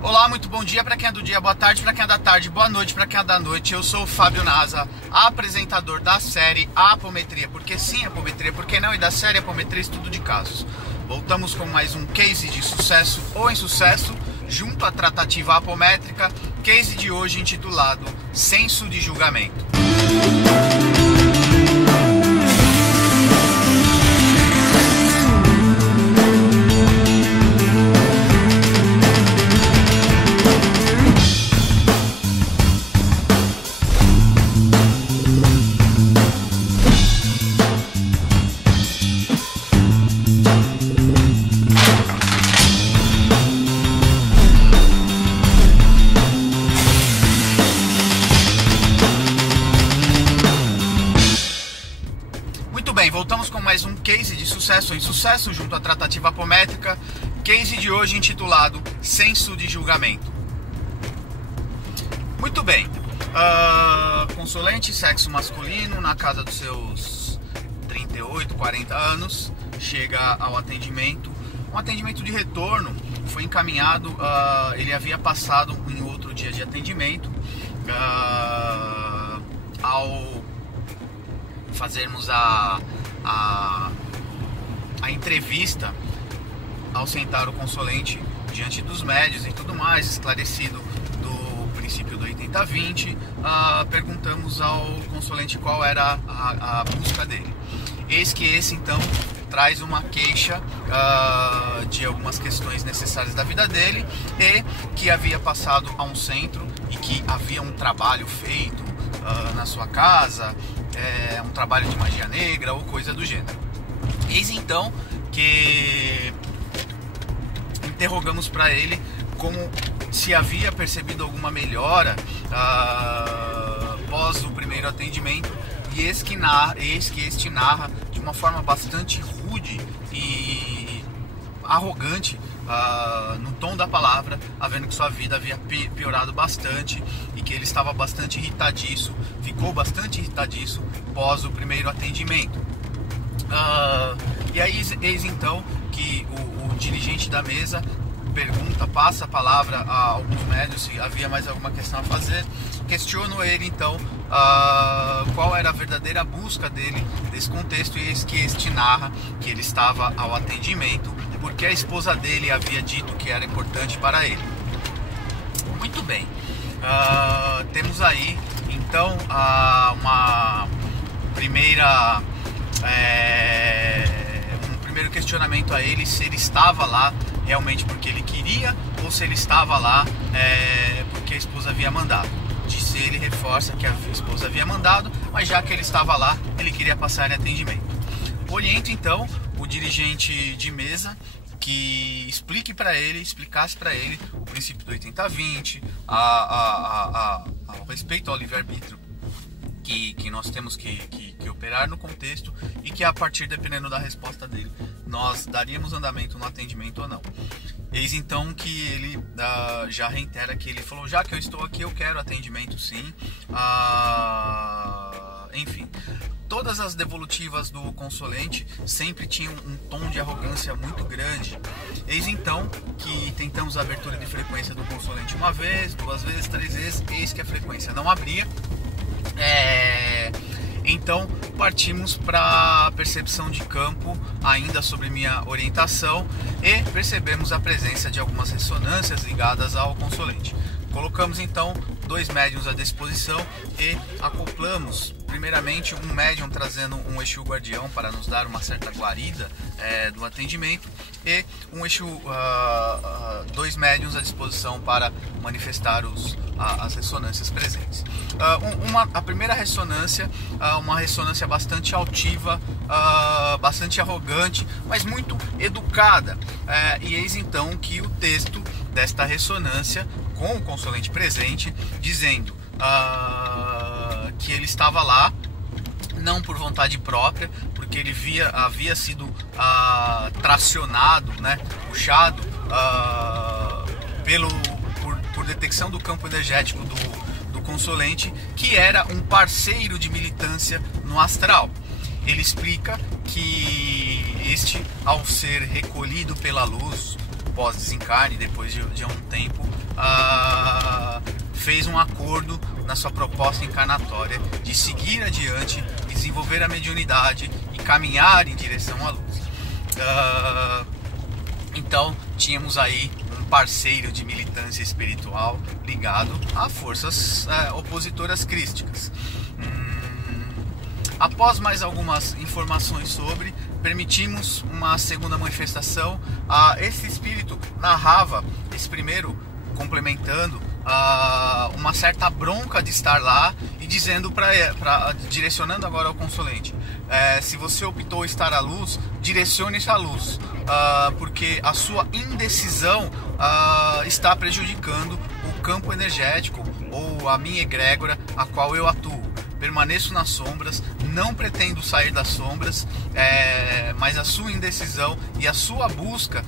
Olá, muito bom dia para quem é do dia, boa tarde para quem é da tarde, boa noite para quem é da noite. Eu sou o Fábio Nasa, apresentador da série Apometria, porque sim, apometria, porque não, e da série Apometria Estudo de Casos. Voltamos com mais um case de sucesso ou insucesso, junto à tratativa apométrica, case de hoje intitulado Senso de Julgamento. Voltamos com mais um case de sucesso ou insucesso junto à tratativa apométrica, case de hoje intitulado Senso de Julgamento. Muito bem, consulente sexo masculino na casa dos seus 38, 40 anos, chega ao atendimento, um atendimento de retorno, foi encaminhado, ele havia passado em outro dia de atendimento, ao fazermos a entrevista, ao sentar o consulente diante dos médios e tudo mais, esclarecido do princípio do 80-20, perguntamos ao consulente qual era a busca dele. Eis que esse então traz uma queixa de algumas questões necessárias da vida dele e que havia passado a um centro e que havia um trabalho feito na sua casa, um trabalho de magia negra ou coisa do gênero. Eis então que interrogamos para ele como se havia percebido alguma melhora após o primeiro atendimento, e eis que este narra de uma forma bastante rude e arrogante, no tom da palavra, havendo que sua vida havia piorado bastante e que ele estava bastante irritadiço, ficou bastante irritadiço após o primeiro atendimento. E aí eis então que o dirigente da mesa passa a palavra a alguns médios se havia mais alguma questão a fazer. Questiono ele então qual era a verdadeira busca dele nesse contexto, e eis que este narra que ele estava ao atendimento porque a esposa dele havia dito que era importante para ele. Muito bem, temos aí então um primeiro questionamento a ele, se ele estava lá realmente porque ele queria ou se ele estava lá porque a esposa havia mandado. Disse ele, reforça que a esposa havia mandado, mas já que ele estava lá, ele queria passar em atendimento. Oriento então o dirigente de mesa que explicasse para ele o princípio do 80-20, ao respeito ao livre-arbítrio que nós temos que operar no contexto, e que a partir, dependendo da resposta dele, nós daríamos andamento no atendimento ou não. Eis então que ele já reitera que ele falou, já que eu estou aqui eu quero atendimento sim, enfim. Todas as devolutivas do consulente sempre tinham um tom de arrogância muito grande. Eis então que tentamos a abertura de frequência do consulente uma vez, duas vezes, três vezes, eis que a frequência não abria. Então partimos para a percepção de campo, ainda sobre minha orientação, e percebemos a presença de algumas ressonâncias ligadas ao consulente. Colocamos então 2 médiums à disposição e acoplamos primeiramente um médium trazendo um Exu guardião para nos dar uma certa guarida do atendimento, e um Exu, 2 médiums à disposição para manifestar as ressonâncias presentes. A primeira ressonância, uma ressonância bastante altiva, bastante arrogante, mas muito educada, e eis então que o texto desta ressonância, com o consulente presente, dizendo que ele estava lá não por vontade própria, porque ele havia sido tracionado, puxado por detecção do campo energético do consulente, que era um parceiro de militância no astral. Ele explica que este, ao ser recolhido pela luz pós-desencarne, depois de um tempo, fez um acordo na sua proposta encarnatória de seguir adiante, desenvolver a mediunidade e caminhar em direção à luz. Então tínhamos aí um parceiro de militância espiritual ligado a forças opositoras crísticas. Após mais algumas informações sobre, permitimos uma segunda manifestação. Esse espírito narrava, esse primeiro complementando, uma certa bronca de estar lá e dizendo direcionando agora ao consulente, se você optou estar à luz, direcione-se à luz, porque a sua indecisão está prejudicando o campo energético ou a minha egrégora a qual eu atuo. Permaneço nas sombras, não pretendo sair das sombras, mas a sua indecisão e a sua busca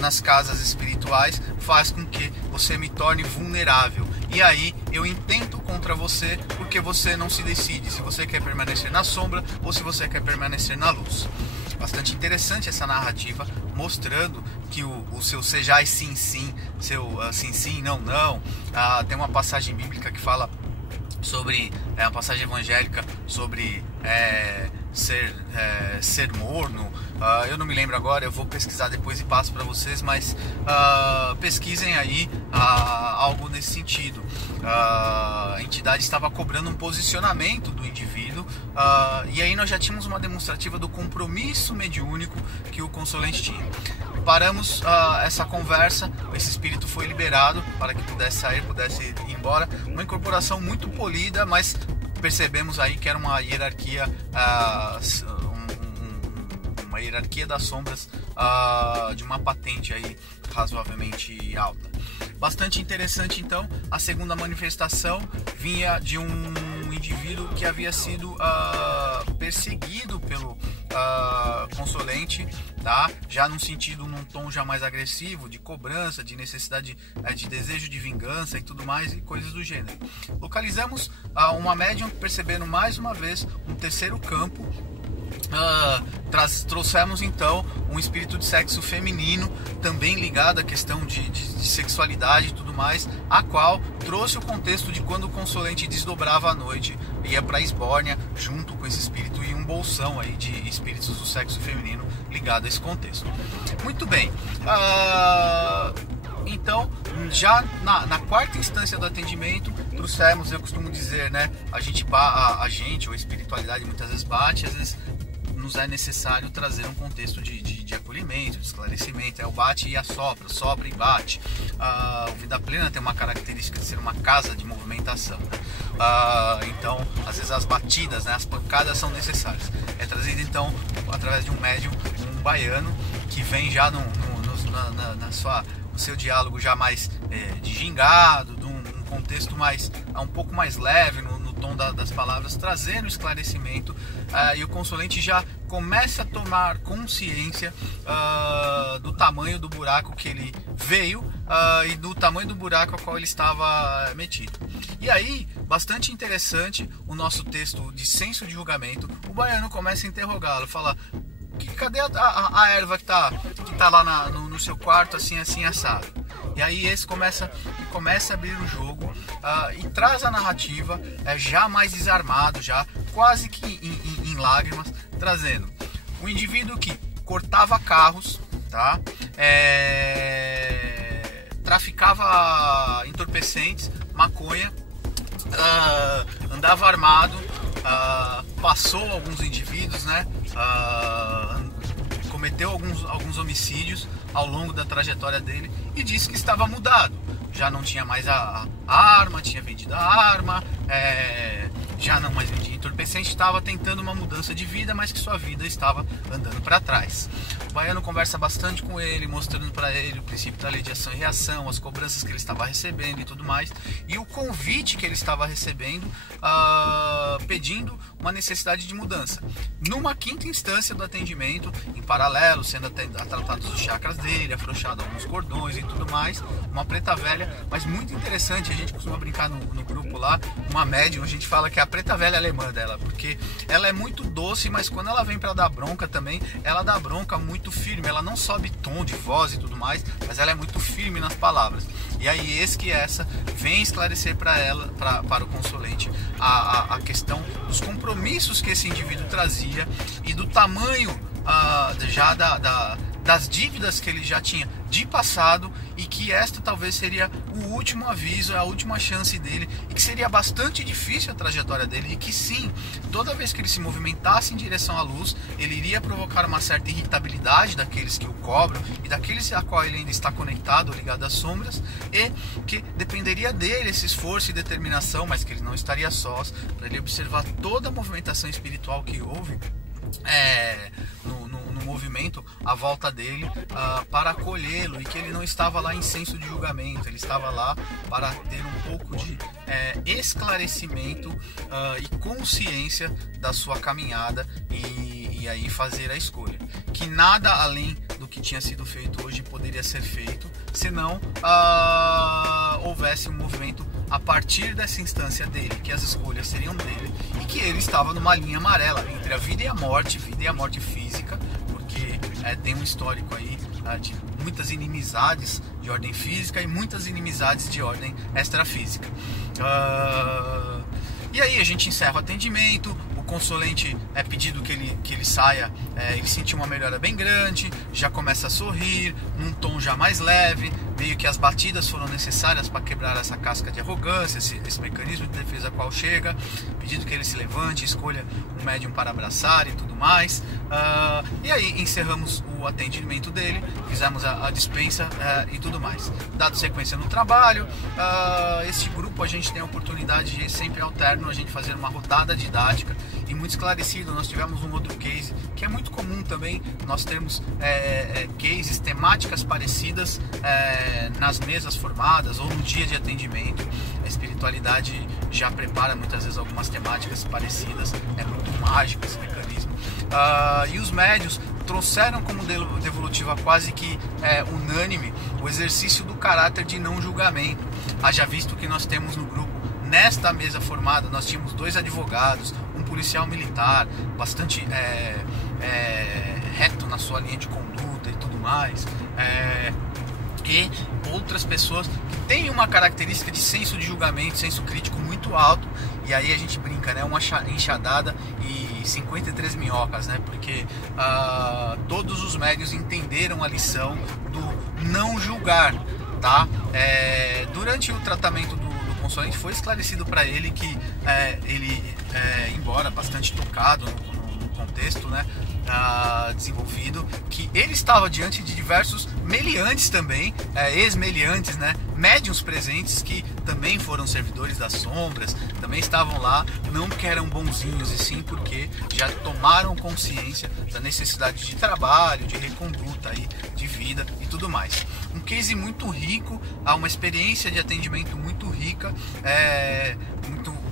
nas casas espirituais faz com que você me torne vulnerável. E aí eu intento contra você porque você não se decide se você quer permanecer na sombra ou se você quer permanecer na luz. Bastante interessante essa narrativa, mostrando que o seu sejais sim sim, seu sim sim não não. Tem uma passagem bíblica que fala sobre uma passagem evangélica sobre ser morno. Eu não me lembro agora, eu vou pesquisar depois e passo para vocês, mas pesquisem aí algo nesse sentido. A entidade estava cobrando um posicionamento do indivíduo, e aí nós já tínhamos uma demonstrativa do compromisso mediúnico que o consulente tinha. Paramos essa conversa, esse espírito foi liberado para que pudesse sair, pudesse ir embora. Uma incorporação muito polida, mas percebemos aí que era uma hierarquia, uma hierarquia das sombras de uma patente aí razoavelmente alta. Bastante interessante. Então, a segunda manifestação vinha de um indivíduo que havia sido perseguido pelo consulente, tá? Já num sentido, num tom já mais agressivo, de cobrança, de necessidade, de desejo de vingança e tudo mais, e coisas do gênero. Localizamos uma médium, percebendo mais uma vez um terceiro campo. Trouxemos então um espírito de sexo feminino, também ligado à questão de sexualidade e tudo mais, a qual trouxe o contexto de quando o consulente desdobrava à noite, ia para a esbórnia junto com esse espírito e um bolsão aí de espíritos do sexo feminino ligado a esse contexto. Muito bem. Então, já na quarta instância do atendimento, trouxemos, eu costumo dizer, né, a gente ou a espiritualidade muitas vezes bate, às vezes nos é necessário trazer um contexto de acolhimento, de esclarecimento. É o bate e assopra, sopra e bate. O Vida Plena tem uma característica de ser uma casa de movimentação, né? Então, às vezes as batidas, né, as pancadas são necessárias. É trazido então, através de um médium, um baiano, que vem já no seu diálogo já mais de gingado, de um contexto mais, um pouco mais leve no tom das palavras, trazendo esclarecimento, e o consulente já começa a tomar consciência do tamanho do buraco que ele veio e do tamanho do buraco ao qual ele estava metido. E aí, bastante interessante o nosso texto de senso de julgamento. O baiano começa a interrogá-lo, fala: cadê a erva que tá lá no seu quarto, assim assado? E aí esse começa a abrir o jogo e traz a narrativa já mais desarmado, já quase que em lágrimas, trazendo um indivíduo que cortava carros, tá? Traficava entorpecentes, maconha, andava armado, passou alguns indivíduos, né? Cometeu alguns homicídios ao longo da trajetória dele e disse que estava mudado. Já não tinha mais a arma, tinha vendido a arma, já não mais vendia entorpecente, estava tentando uma mudança de vida, mas que sua vida estava andando para trás. O baiano conversa bastante com ele, mostrando para ele o princípio da lei de ação e reação, as cobranças que ele estava recebendo e tudo mais, e o convite que ele estava recebendo, pedindo uma necessidade de mudança. Numa quinta instância do atendimento, em paralelo, sendo tratados os chakras dele, afrouxado alguns cordões e tudo mais, uma preta velha, mas muito interessante. A gente costuma brincar no grupo lá, uma médium, a gente fala que é preta velha alemã dela, porque ela é muito doce, mas quando ela vem para dar bronca também, ela dá bronca muito firme, ela não sobe tom de voz e tudo mais, mas ela é muito firme nas palavras. E aí eis que essa vem esclarecer para o consulente a questão dos compromissos que esse indivíduo trazia e do tamanho já das dívidas que ele já tinha de passado, e que esta talvez seria o último aviso, a última chance dele, e que seria bastante difícil a trajetória dele, e que sim, toda vez que ele se movimentasse em direção à luz, ele iria provocar uma certa irritabilidade daqueles que o cobram e daqueles a qual ele ainda está conectado ou ligado às sombras, e que dependeria dele esse esforço e determinação, mas que ele não estaria sós, para ele observar toda a movimentação espiritual que houve no movimento à volta dele, para acolhê-lo, e que ele não estava lá em senso de julgamento, ele estava lá para ter um pouco de esclarecimento e consciência da sua caminhada, e aí fazer a escolha. Que nada além do que tinha sido feito hoje poderia ser feito, senão houvesse um movimento a partir dessa instância dele, que as escolhas seriam dele, e que ele estava numa linha amarela entre a vida e a morte física, porque tem um histórico aí de muitas inimizades de ordem física e muitas inimizades de ordem extrafísica. E aí a gente encerra o atendimento, o consulente é pedido que ele saia, ele sentiu uma melhora bem grande, já começa a sorrir, num tom já mais leve, meio que as batidas foram necessárias para quebrar essa casca de arrogância, esse mecanismo de defesa qual chega, pedido que ele se levante, escolha um médium para abraçar e tudo mais. E aí encerramos o atendimento dele, fizemos a dispensa e tudo mais. Dado sequência no trabalho, este grupo a gente tem a oportunidade de sempre alterno a gente fazer uma rodada didática e muito esclarecido. Nós tivemos um outro case que é muito comum também, nós temos cases, temáticas parecidas nas mesas formadas ou no dia de atendimento. A espiritualidade já prepara muitas vezes algumas temáticas parecidas, é muito mágico esse mecanismo. E os médios trouxeram como devolutiva quase que unânime o exercício do caráter de não julgamento. Haja visto que nós temos no grupo, nesta mesa formada, nós tínhamos 2 advogados, um policial militar, bastante reto na sua linha de conduta e tudo mais, e outras pessoas que têm uma característica de senso de julgamento, senso crítico muito alto. E aí a gente brinca, né? Uma enxadada e 53 minhocas, né? Porque todos os médios entenderam a lição do não julgar, tá? Durante o tratamento do consulente foi esclarecido para ele que ele, embora bastante tocado no contexto, né, desenvolvido, que ele estava diante de diversos meliantes também, ex-meliantes, né, médiuns presentes que também foram servidores das sombras, também estavam lá, não porque eram bonzinhos, e sim porque já tomaram consciência da necessidade de trabalho, de reconduta aí, de vida e tudo mais. Um case muito rico, uma experiência de atendimento muito rica,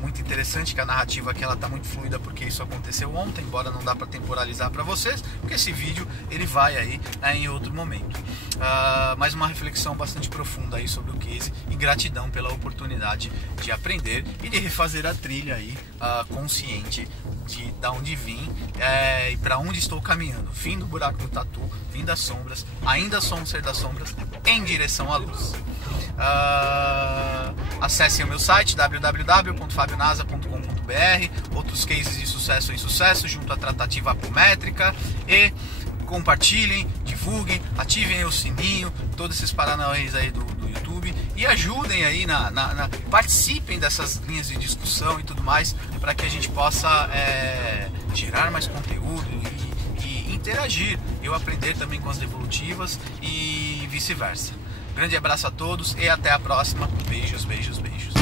muito interessante, que a narrativa aqui ela tá muito fluida porque isso aconteceu ontem, embora não dá para temporalizar para vocês, porque esse vídeo ele vai aí em outro momento. Mais uma reflexão bastante profunda aí sobre o case, e gratidão pela oportunidade de aprender e de refazer a trilha aí consciente de da onde vim e para onde estou caminhando. Fim do buraco do tatu, fim das sombras, ainda sou um ser das sombras em direção à luz. Acessem o meu site www.fabionasa.com.br, outros cases de sucesso em sucesso junto à tratativa apométrica, e compartilhem, divulguem, ativem o sininho, todos esses paranauês aí do YouTube, e ajudem aí participem dessas linhas de discussão e tudo mais, para que a gente possa gerar mais conteúdo e interagir, eu aprender também com as devolutivas e vice-versa. Grande abraço a todos e até a próxima. Beijos, beijos, beijos.